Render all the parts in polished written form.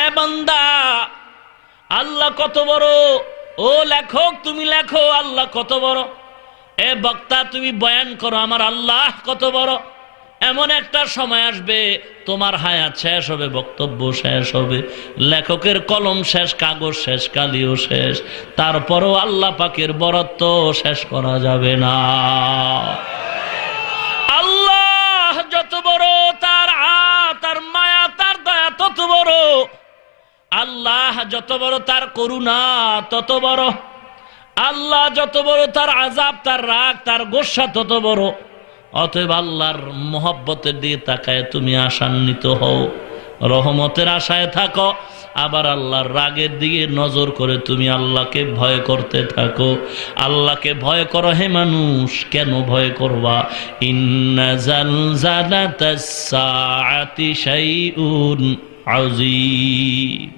এ বান্দা, আল্লাহ কত বড়। ও লেখক, তুমি লেখো আল্লাহ কত বড়। এ বক্তা, তুমি বয়ান করো আমার আল্লাহ কত বড়। এমন একটা সময় আসবে তোমার হায়াত শেষ হবে, বক্তব্য শেষ হবে, লেখকের কলম শেষ, কাগজ শেষ, কালিও শেষ, তারপরও আল্লাহ পাকের বরত্ব শেষ করা যাবে না। আল্লাহ যত বড়, তার তার মায়া, তার দয়া তত বড়। আল্লাহ যত বড়, তার করুণা তত বড়। আল্লাহ যত বড়, তার আযাব, তার রাগ, তার গোসা তত বড়। অতএব আল্লাহর মহব্বতের দিকে তাকায় তুমি আশান্বিত হও, রহমতের আশায় থাকো। আবার আল্লাহর রাগের দিকে নজর করে তুমি আল্লাহকে ভয় করতে থাকো। আল্লাহকে ভয় করো হে মানুষ। কেন ভয় করবা? ইন্না জালজালাতাস সাআতি শাইউন আযীম।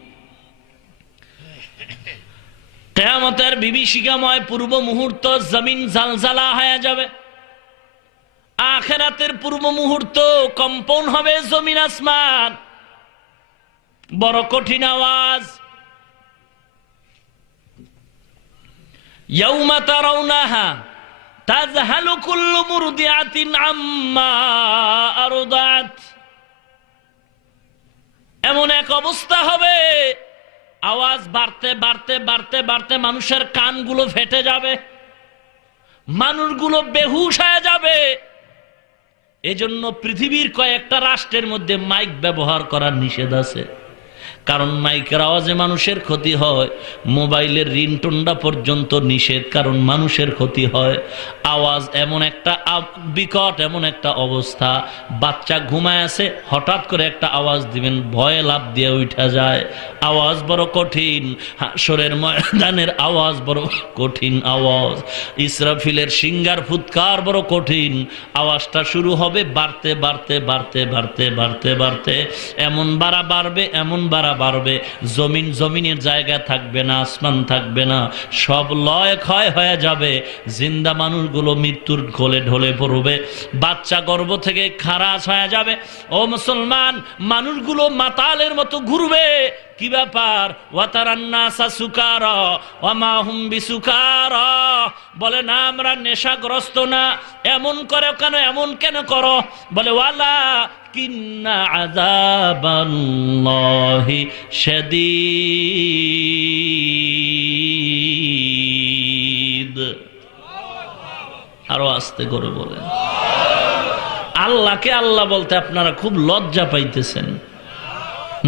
কিয়ামতের বিভীষিকাময় পূর্ব মুহূর্ত জমিন জালজালা হয়ে যাবে। আখিরাতের পূর্ব মুহূর্ত কম্পন হবে জমিন আসমান। বড় কঠিন আওয়াজ। ইয়াউমা তারাউনাহা তাযহালু কুল্লু মুরদিআতিন আম্মা আরদাত। এমন এক অবস্থা হবে, আওয়াজ বাড়তে বাড়তে বাড়তে বাড়তে মানুষের কানগুলো ফেটে যাবে, মানুষগুলো বেহুশ হয়ে যাবে। এজন্য পৃথিবীর কয়েকটা রাষ্ট্রের মধ্যে মাইক ব্যবহার করার নিষেধ আছে। কারণ মাইকের আওয়াজে মানুষের ক্ষতি হয়। মোবাইলের রিংটোনটা পর্যন্ত নিষেধ, কারণ মানুষের ক্ষতি হয়। আওয়াজ এমন একটা বিকট, এমন একটা অবস্থা, বাচ্চা ঘুমায় আছে, হঠাৎ করে একটা আওয়াজ দিবেন, ভয়ে লাফ দিয়ে উঠা যায়। আওয়াজ বড় কঠিন। হাশরের ময়দানের আওয়াজ বড় কঠিন আওয়াজ। ইসরাফিলের সিঙ্গার ফুৎকার বড় কঠিন। আওয়াজটা শুরু হবে বাড়তে বাড়তে বাড়তে বাড়তে বাড়তে বাড়তে এমন বাড়া বাড়বে, এমন বাড়া বাড়বে, জমিন জমিনের জায়গায় থাকবে না, আসমান থাকবে না, সব লয় ক্ষয় হয়ে যাবে। জিন্দা মানুষগুলো মৃত্যুর কোলে ঢলে পড়বে, বাচ্চা গর্ভ থেকে খারাজ হয়ে যাবে। ও মুসলমান, মানুষগুলো মাতালের মতো ঘুরবে। কি ব্যাপার? ওয়াতারান্নাসা সুকারা ওয়া মা হুম বিসুকারা। বলে না, আমরা নেশাগ্রস্ত না। এমন করে কেন, এমন কেন করো? বলে ওয়ালা কিন্না আযাবাল্লাহি শাদীদ। আরো আস্তে করে বলেন। আল্লাহকে আল্লাহ বলতে আপনারা খুব লজ্জা পাইতেছেন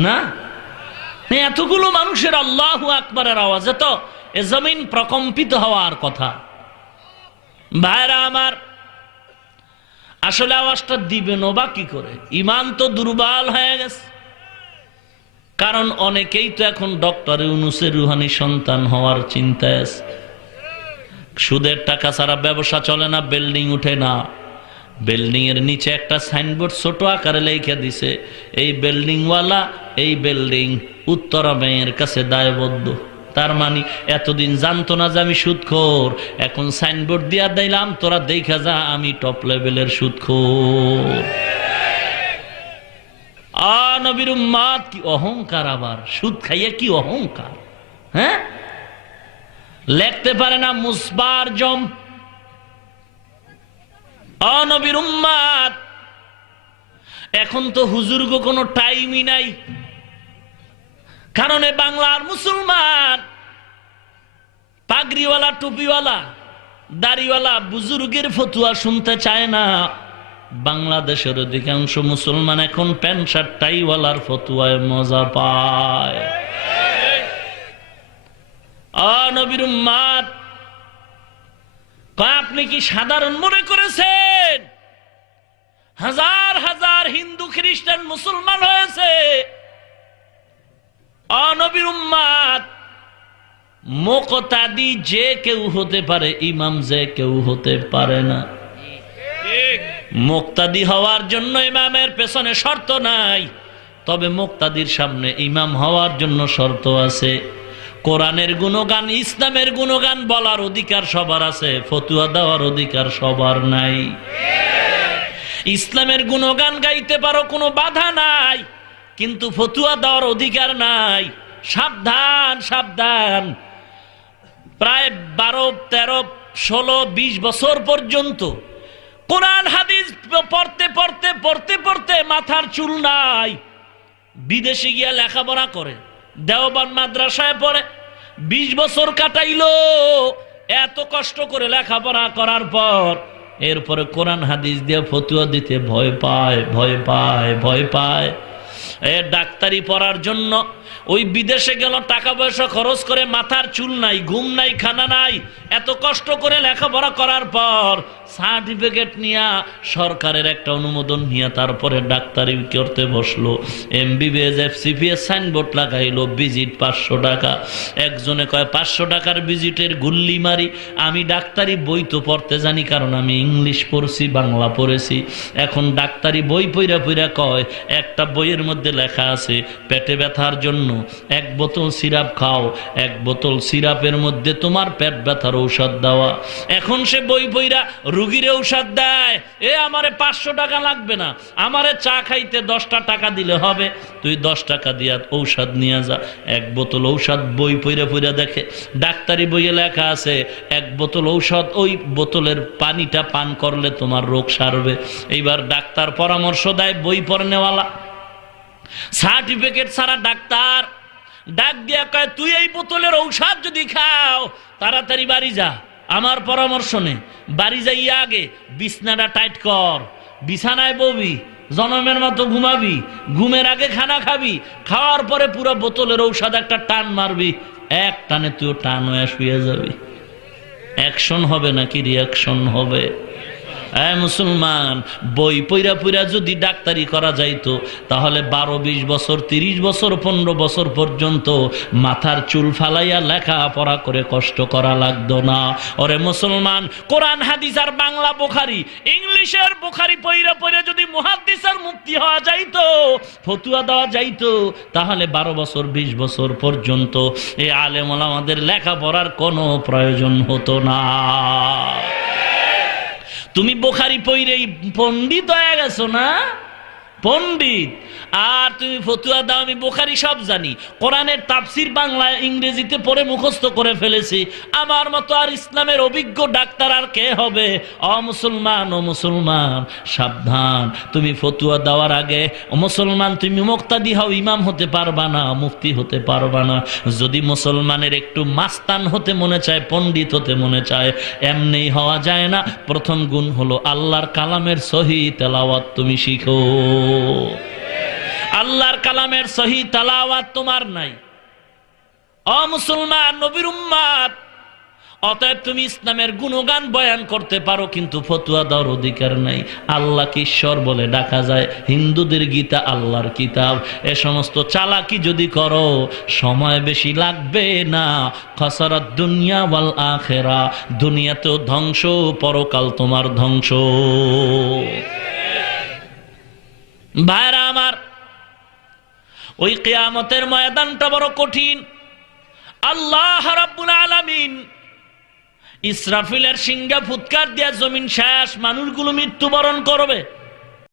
না? এতগুলো মানুষের আল্লাহু আকবারের আওয়াজে তো এ জমিন প্রকম্পিত হওয়ার কথা। ভাইরা আমার, আসলে আওয়াজটা দিবেন বা কি করে? ইমান তো দুর্বল হয়ে গেছে। কারণ অনেকেই তো এখন ডক্টর ইউনূসের রুহানি সন্তান হওয়ার চিন্তায় আছে। সুদের টাকা ছাড়া ব্যবসা চলে না, বিল্ডিং উঠে না। বিল্ডিং এর নিচে একটা সাইনবোর্ড ছোট আকারে লেখা দিছে, এই বিল্ডিংওয়ালা, এই বিল্ডিং উত্তরা ব্যাংকের কাছে দায়বদ্ধ। তার মানে এতদিন জানতো না যে আমি সুদখোর, এখন সাইনবোর্ড দিয়া দিলাম, তোরা দেখা যা আমি টপ লেভেলের সুদখোর। নবীর উম্মত কি অহংকার! আবার সুদ খাইয়ে কি অহংকার! হ্যাঁ, লেখতে পারে না মুসবার জম। নবীর উম্মত, এখন তো হুজুরগো কোনো টাইমই নাই। কারণে বাংলার মুসলমান পাগড়িওয়ালা, টুপিওয়ালা, দাড়িওয়ালা বুজুর্গের ফতুয়া শুনতে চায় না। বাংলাদেশের অধিকাংশ মুসলমান এখন প্যান্ট শার্ট টাইওয়ালার ফতুয়ায় মজা পায়। নবীর উম্মত, আপনি কি সাধারণ মনে করেছেন? হাজার হাজার হিন্দু, খ্রিস্টান, মুসলমান হয়েছে। নবীর উম্মত, মুকতাদি যে কেউ হতে পারে, ইমাম যে কেউ হতে পারে না। মুকতাদি হওয়ার জন্য ইমামের পেছনে শর্ত নাই, তবে মুকতাদির সামনে ইমাম হওয়ার জন্য শর্ত আছে। কোরআনের গুণগান, ইসলামের গুণগান বলার অধিকার সবার আছে, ফতুয়া দেওয়ার অধিকার সবার নাই। ইসলামের গুণগান গাইতে পারো, কোনো বাধা নাই। কিন্তু ফতুয়া দেওয়ার অধিকার নাই। সাবধান সাবধান। প্রায় 12, 13, 16, 20 বছর পর্যন্ত কোরআন হাদিস পড়তে পড়তে পড়তে পড়তে মাথার চুল নাই, বিদেশে গিয়া লেখাপড়া করে, দেওবন্দ মাদ্রাসায় পড়ে 20 বছর কাটাইলো। এত কষ্ট করে লেখাপড়া করার পর এরপরে কোরআন হাদিস দিয়ে ফতুয়া দিতে ভয় পায়, ভয় পায়, ভয় পায়। ডাক্তারি পড়ার জন্য ওই বিদেশে গেল, টাকা পয়সা খরচ করে, মাথার চুল নাই, ঘুম নাই, খানা নাই, এত কষ্ট করে লেখাপড়া করার পর সার্টিফিকেট নিয়ে সরকারের একটা অনুমোদন নিয়ে তারপরে ডাক্তারি করতে বসলো। MBBS FCPS সাইনবোর্ড লাগাইলো, ভিজিট 500 টাকা। একজনে কয় 500 টাকার ভিজিটের গুল্লি মারি, আমি ডাক্তারি বই তো পড়তে জানি, কারণ আমি ইংলিশ পড়ছি, বাংলা পড়েছি। এখন ডাক্তারি বই পইরা পইরা কয়, একটা বইয়ের মধ্যে লেখা আছে পেটে ব্যথার জন্য 1 বোতল সিরাপ খাও, 1 বোতল সিরাপের মধ্যে তোমার পেট ব্যথার ঔষধ দেওয়া। এখন সে বই পইরা রুগীর ঔষধ দেয়। আমারে 500 টাকা লাগবে না, আমারে চা খাইতে 10টা টাকা দিলে হবে, তুই 10 টাকা দিয়া ঔষধ নিয়ে যা। 1 বোতল ঔষধ বই পইরা পইরা দেখে ডাক্তারি বইয়ে লেখা আছে 1 বোতল ঔষধ, ওই বোতলের পানিটা পান করলে তোমার রোগ সারবে। এইবার ডাক্তার পরামর্শ দেয়, বই পড়নেওয়ালা সার্টিফিকেট ছাড়া ডাক্তার ডাক দিয়া কয়, তুই এই বোতলের ঔষধ যদি খাও তাড়াতাড়ি বাড়ি যা, আমার পরামর্শ নে। বাড়ি যাইয়া আগে বিছনাটা টাইট কর, বিছানায় ববি, জনমের মতো ঘুমাবি, ঘুমের আগে খানা খাবি, খাওয়ার পরে পুরো বোতলের ঔষধ একটা টান মারবি, এক টানে তুই টান হয়ে শুয়ে যাবি। অ্যাকশন হবে নাকি রিয়াকশন হবে? মুসলমান, বই পইরা পইরা যদি ডাক্তারি করা যাইতো তাহলে 12, 20 বছর, 30 বছর, 15 বছর পর্যন্ত মাথার চুল ফালাইয়া লেখাপড়া করে কষ্ট করা লাগতো না। ওরে মুসলমান, কোরআন হাদিস আর বাংলা বুখারী, ইংলিশের বুখারী পইরা পইরা যদি মুহাদ্দিস আর মুফতি হওয়া যাইতো, ফতুয়া দেওয়া যাইতো, তাহলে 12 বছর, 20 বছর পর্যন্ত এই আলেম ওলামাদের লেখাপড়ার কোনো প্রয়োজন হতো না। তুমি বুখারী পড়েই পণ্ডিত হয়ে গেছো না, পণ্ডিত। আর তুমি ফতুয়া দাও, আমি বুখারী সব জানি, কোরআনের তাফসির বাংলা ইংরেজিতে পড়ে মুখস্থ করে ফেলেছি, আমার মতো আর ইসলামের অভিজ্ঞ ডাক্তার আর কে হবে? মুসলমান, ও মুসলমান সাবধান। তুমি ফতুয়া দেওয়ার আগে মুসলমান তুমি মুক্তাদি হও, ইমাম হতে পারবা না, মুফতি হতে পারবা না। যদি মুসলমানের একটু মাস্তান হতে মনে চায়, পণ্ডিত হতে মনে চায়, এমনি হওয়া যায় না। প্রথম গুণ হলো আল্লাহর কালামের সহি তেলাওয়াত তুমি শিখো। আল্লাহর কালামের সহি তেলাওয়াত তোমার নাই, মুসলমান, নবীর উম্মত। অতএব তুমি ইসলামের গুণগান বয়ান করতে পারো, কিন্তু ফতুয়া দেওয়ার অধিকার নাই। আল্লাহকে ঈশ্বর বলে ডাকা যায়, হিন্দুদের গীতা আল্লাহর কিতাব। এ সমস্ত চালাকি যদি করো সময় বেশি লাগবে না। খাসারাত দুনিয়া ওয়াল আখিরা, দুনিয়াতেও ধ্বংস, পরকাল তোমার ধ্বংস। ভাইরা আমার, ওই কিয়ামতের ময়দানটা বড় কঠিন। আল্লাহ রাব্বুল আলামিন ইসরাফিলের সিংহা ফুৎকার দিয়া জমিন শেষ, মানুষগুলো মৃত্যুবরণ করবে।